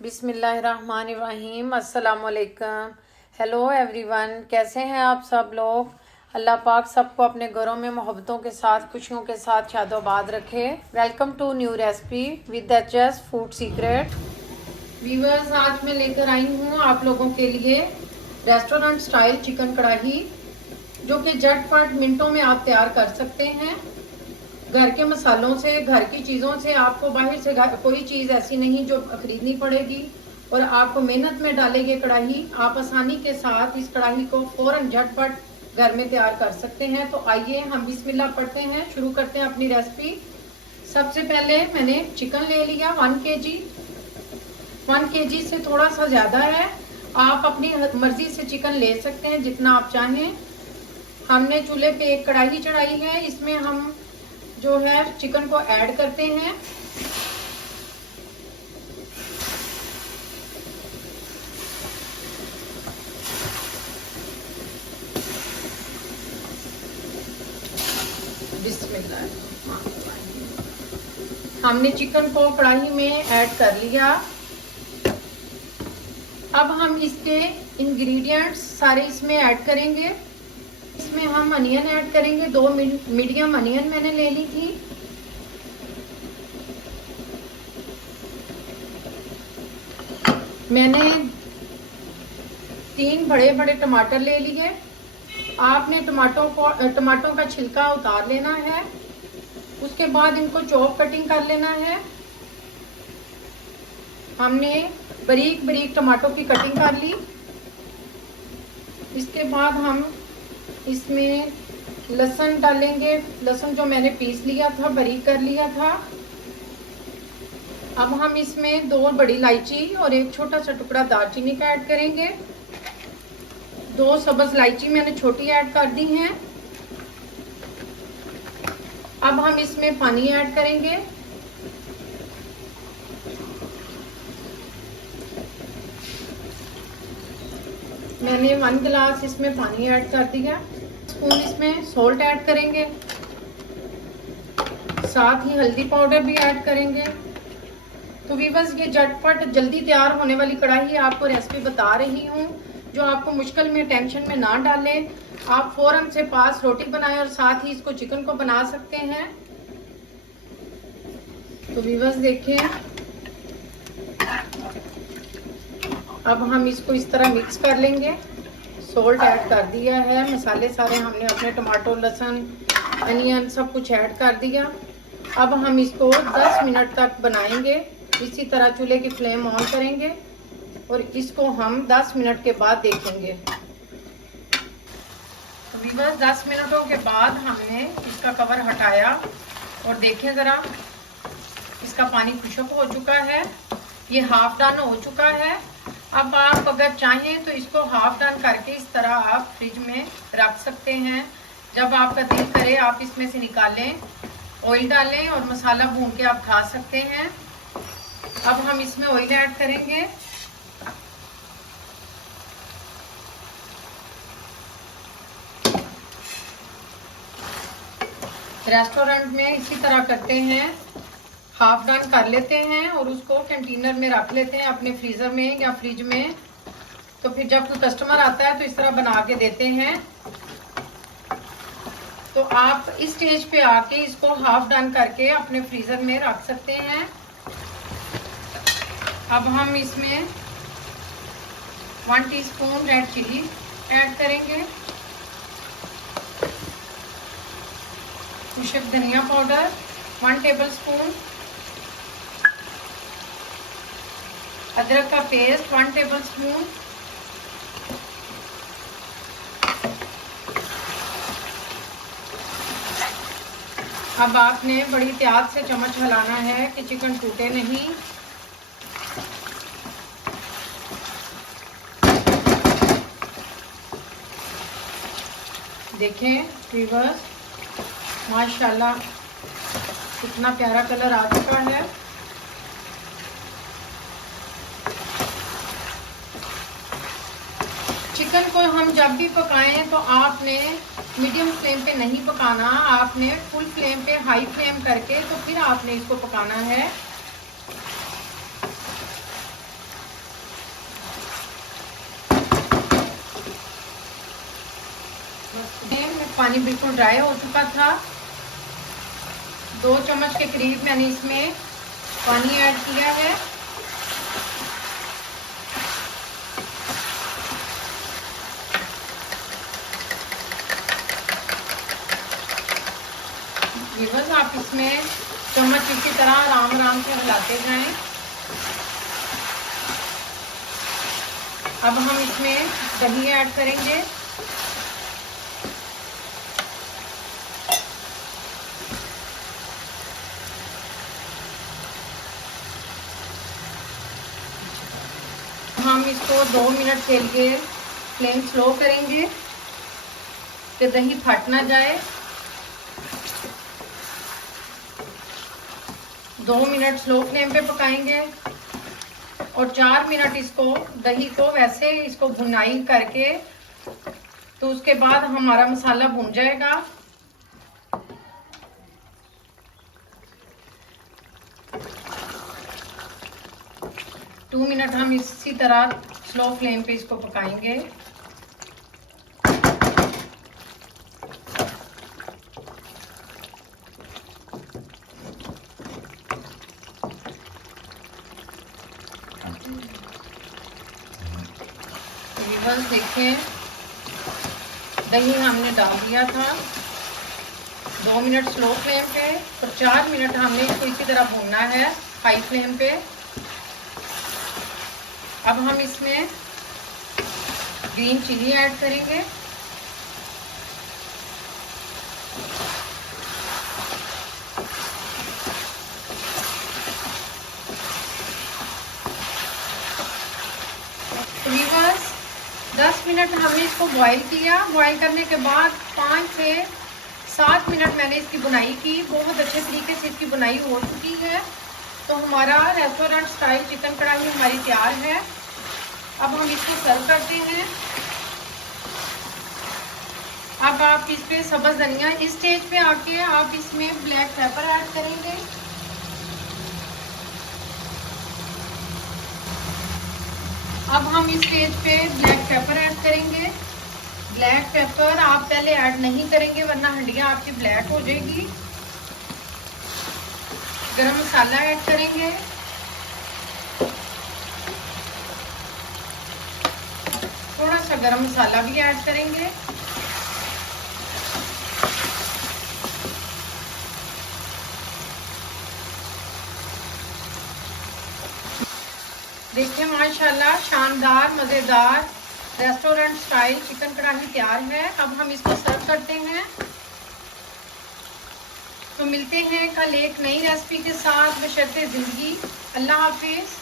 बिस्मिल्लाहिर्रहमानिर्रहीम। अस्सलाम वालेकुम। हेलो एवरीवन, कैसे हैं आप सब लोग। अल्लाह पाक सबको अपने घरों में मोहब्बतों के साथ, खुशियों के साथ शादोबाद रखे। Welcome to new recipe with HS food secret. Viewers, आज मैं लेकर आई हूँ आप लोगों के लिए रेस्टोरेंट स्टाइल चिकन कढ़ाई, जो कि झटपट मिनटों में आप तैयार कर सकते हैं। घर के मसालों से, घर की चीज़ों से, आपको बाहर से कोई चीज़ ऐसी नहीं जो खरीदनी पड़ेगी और आपको मेहनत में डालेगी कढ़ाई। आप आसानी के साथ इस कढ़ाई को फौरन झटपट घर में तैयार कर सकते हैं। तो आइए हम बिस्मिल्लाह पढ़ते हैं, शुरू करते हैं अपनी रेसिपी। सबसे पहले मैंने चिकन ले लिया 1 kg। 1 kg से थोड़ा सा ज़्यादा है, आप अपनी मर्जी से चिकन ले सकते हैं जितना आप चाहें। हमने चूल्हे पे एक कढ़ाई चढ़ाई है, इसमें हम जो है चिकन को ऐड करते हैं। बिस्मिल्लाह, हमने चिकन को कढ़ाई में ऐड कर लिया। अब हम इसके इंग्रेडिएंट्स सारे इसमें ऐड करेंगे। इसमें हम अनियन ऐड करेंगे। 2 मीडियम अनियन मैंने ले ली थी। मैंने 3 बड़े बड़े टमाटर ले लिए। आपने टमाटों का छिलका उतार लेना है, उसके बाद इनको चॉप कटिंग कर लेना है। हमने बारीक बारीक टमाटों की कटिंग कर ली। इसके बाद हम इसमें लहसुन डालेंगे। लहसुन जो मैंने पीस लिया था, बारीक कर लिया था। अब हम इसमें 2 बड़ी इलायची और 1 छोटा सा टुकड़ा दालचीनी का ऐड करेंगे। 2 सब्ज इलायची मैंने छोटी ऐड कर दी हैं। अब हम इसमें पानी ऐड करेंगे। मैंने 1 गिलास इसमें पानी ऐड कर दिया। स्पून इसमें सॉल्ट ऐड करेंगे, साथ ही हल्दी पाउडर भी ऐड करेंगे। तो व्यूअर्स, ये झटपट जल्दी तैयार होने वाली कढ़ाई आपको रेसिपी बता रही हूँ, जो आपको मुश्किल में, टेंशन में ना डाले। आप फौरन से पास रोटी बनाएं और साथ ही इसको चिकन को बना सकते हैं। तो व्यूअर्स देखिए, अब हम इसको इस तरह मिक्स कर लेंगे। सॉल्ट ऐड कर दिया है, मसाले सारे हमने अपने टमाटो, लहसुन, अनियन सब कुछ ऐड कर दिया। अब हम इसको 10 मिनट तक बनाएंगे। इसी तरह चूल्हे की फ्लेम ऑन करेंगे और इसको हम 10 मिनट के बाद देखेंगे। तो व्यूअर्स, 10 मिनटों के बाद हमने इसका कवर हटाया और देखें ज़रा, इसका पानी खुश्क हो चुका है, ये हाफ डन हो चुका है। अब आप अगर चाहें तो इसको हाफ डन करके इस तरह आप फ्रिज में रख सकते हैं। जब आपका दिल करे आप इसमें से निकालें, ऑयल डालें और मसाला भून के आप खा सकते हैं। अब हम इसमें ऑयल ऐड करेंगे। रेस्टोरेंट में इसी तरह करते हैं, हाफ डन कर लेते हैं और उसको कंटेनर में रख लेते हैं अपने फ्रीजर में या फ्रिज में। तो फिर जब कोई कस्टमर आता है तो इस तरह बना के देते हैं। तो आप इस स्टेज पे आके इसको हाफ डन करके अपने फ्रीजर में रख सकते हैं। अब हम इसमें 1 टीस्पून रेड चिली ऐड करेंगे, खुश्क धनिया पाउडर 1 टेबलस्पून, अदरक का पेस्ट 1 टेबलस्पून, अब आपने बड़ी एहतियात से चम्मच हिलाना है कि चिकन टूटे नहीं। देखें व्यूअर्स, माशाल्लाह कितना प्यारा कलर आ चुका है। चिकन को हम जब भी पकाएं तो आपने मीडियम फ्लेम पे नहीं पकाना, आपने फुल फ्लेम पे, हाई फ्लेम करके तो फिर आपने इसको पकाना है। पानी बिल्कुल ड्राई हो चुका था। 2 चम्मच के करीब मैंने इसमें पानी ऐड किया है। व्यूअर्स, आप इसमें चम्मच इसी तरह आराम आराम से हिलाते जाएं। अब हम इसमें दही ऐड करेंगे। हम इसको 2 मिनट के लिए फ्लेम स्लो करेंगे कि दही फट ना जाए। 2 मिनट स्लो फ्लेम पे पकाएंगे और 4 मिनट इसको दही को वैसे इसको भुनाई करके, तो उसके बाद हमारा मसाला भुन जाएगा। टू मिनट हम इसी तरह स्लो फ्लेम पे इसको पकाएंगे। बस देखिए, दही हमने डाल दिया था 2 मिनट स्लो फ्लेम पे और 4 मिनट हमने इसको इसी तरह भूनना है हाई फ्लेम पे। अब हम इसमें ग्रीन चिली ऐड करेंगे। व्यूअर्स, 10 मिनट हमने इसको बॉईल किया। बॉईल करने के बाद 5 से 7 मिनट मैंने इसकी बुनाई की। बहुत अच्छे तरीके से इसकी बुनाई हो चुकी है। तो हमारा रेस्टोरेंट स्टाइल चिकन कढ़ाई हमारी तैयार है। अब हम इसको सर्व करते हैं। अब आप इस पे सब्ज़ धनिया, इस स्टेज पे आके आप इसमें ब्लैक पेपर ऐड करेंगे। अब हम इस स्टेज पे ब्लैक पेपर ऐड करेंगे। ब्लैक पेपर आप पहले ऐड नहीं करेंगे वरना हंडियाँ आपकी ब्लैक हो जाएगी। गरम मसाला ऐड करेंगे। थोड़ा सा गरम मसाला भी ऐड करेंगे। देखिए माशाल्लाह शानदार मज़ेदार रेस्टोरेंट स्टाइल चिकन कढ़ाई तैयार है। अब हम इसको सर्व करते हैं। तो मिलते हैं कल एक नई रेसिपी के साथ। बशर्ते ज़िंदगी। अल्लाह हाफिज़।